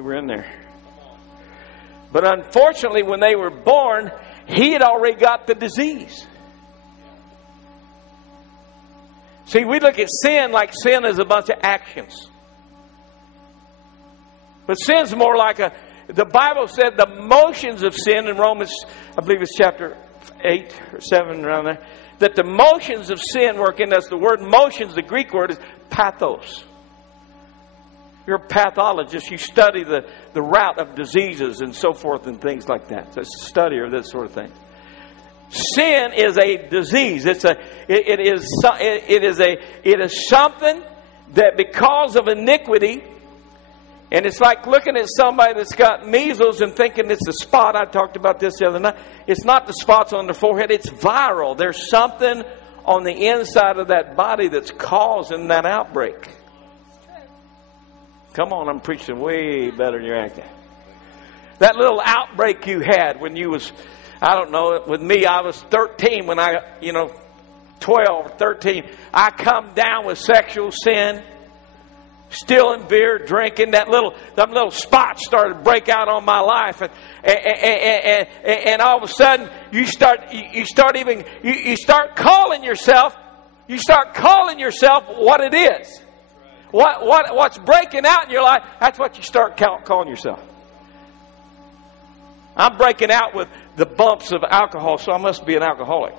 We're in there. But unfortunately, when they were born, he had already got the disease. See, we look at sin like sin is a bunch of actions. But sin's more like the Bible said the motions of sin in Romans, I believe it's chapter 8 or 7 around there, that the motions of sin work in us. The word motions, the Greek word is pathos. You're a pathologist. You study the route of diseases and so forth and things like that. So it's a study of that sort of thing. Sin is a disease. It is something that because of iniquity, and it's like looking at somebody that's got measles and thinking it's a spot. I talked about this the other night. It's not the spots on the forehead. It's viral. There's something on the inside of that body that's causing that outbreak. Come on, I'm preaching way better than you're acting. That little outbreak you had when you was, I don't know, with me, I was 13 when 12, 13. I come down with sexual sin, stealing beer, drinking. Them little spots started to break out on my life. And all of a sudden, you start calling yourself what it is. What's breaking out in your life, that's what you start calling yourself. I'm breaking out with the bumps of alcohol, so I must be an alcoholic.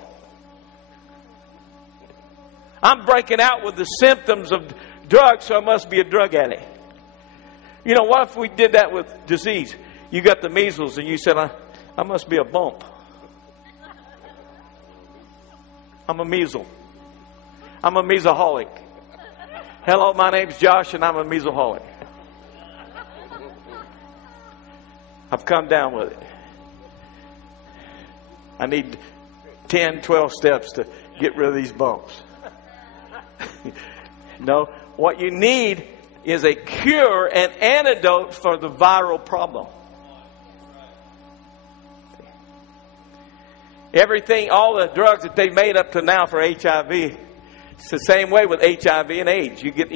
I'm breaking out with the symptoms of drugs, so I must be a drug addict. You know, what if we did that with disease? You got the measles and you said, I must be a bump. I'm a measle. I'm a mesoholic. Hello, my name's Josh, and I'm a mesoholic. I've come down with it. I need 10, 12 steps to get rid of these bumps. No, what you need is a cure, an antidote for the viral problem. Everything, all the drugs that they've made up to now for HIV, it's the same way with HIV and AIDS. You can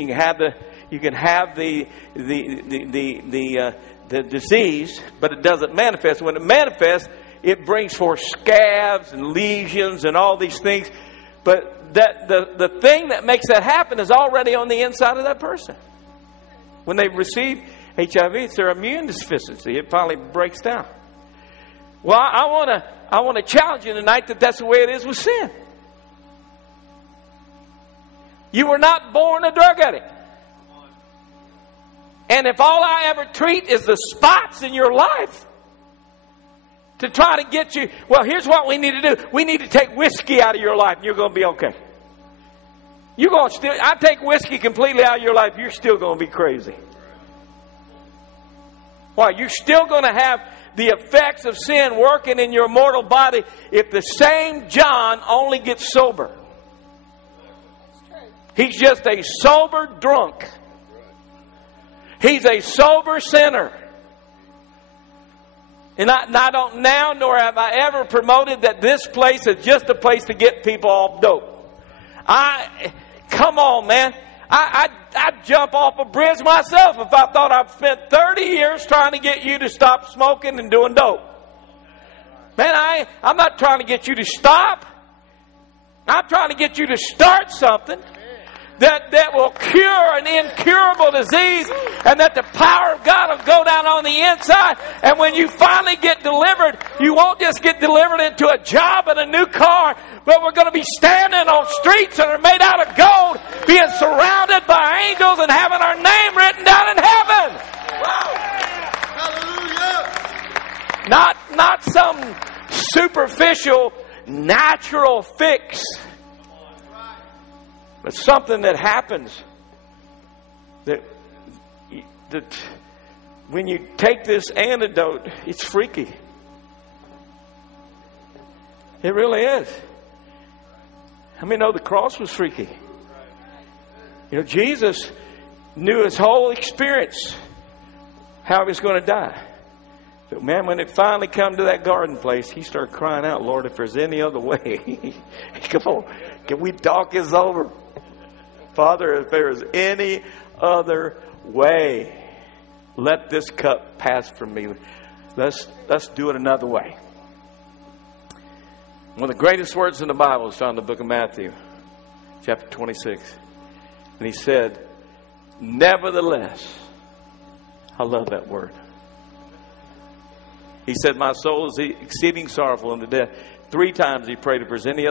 have the disease, but it doesn't manifest. When it manifests, it brings forth scabs and lesions and all these things. But the thing that makes that happen is already on the inside of that person. When they receive HIV, it's their immune deficiency. It finally breaks down. Well, I want to challenge you tonight that that's the way it is with sin. You were not born a drug addict. And if all I ever treat is the spots in your life to try to get you, well, here's what we need to do. We need to take whiskey out of your life and you're going to be okay. I take whiskey completely out of your life, you're still going to be crazy. Why? You're still going to have the effects of sin working in your mortal body if the same John only gets sober. He's just a sober drunk. He's a sober sinner. And I don't now, nor have I ever promoted that this place is just a place to get people off dope. Come on, man. I'd jump off a bridge myself if I thought I've spent 30 years trying to get you to stop smoking and doing dope. Man, I'm not trying to get you to stop. I'm trying to get you to start something that will cure an incurable disease, and that the power of God will go down on the inside. And when you finally get delivered, you won't just get delivered into a job and a new car, but we're going to be standing on streets that are made out of gold, being surrounded by angels and having our name written down in heaven. Hallelujah. Not some superficial natural fix, but something that happens that when you take this antidote, it's freaky. It really is. How many know the cross was freaky? You know, Jesus knew his whole experience, how he was going to die. But man, when it finally come to that garden place, he started crying out, Lord, if there's any other way, come on, can we talk this over? Father, if there is any other way, let this cup pass from me. Let's do it another way. One of the greatest words in the Bible is found in the book of Matthew, chapter 26. And he said, nevertheless, I love that word. He said, my soul is exceeding sorrowful unto death. 3 times he prayed if there's any other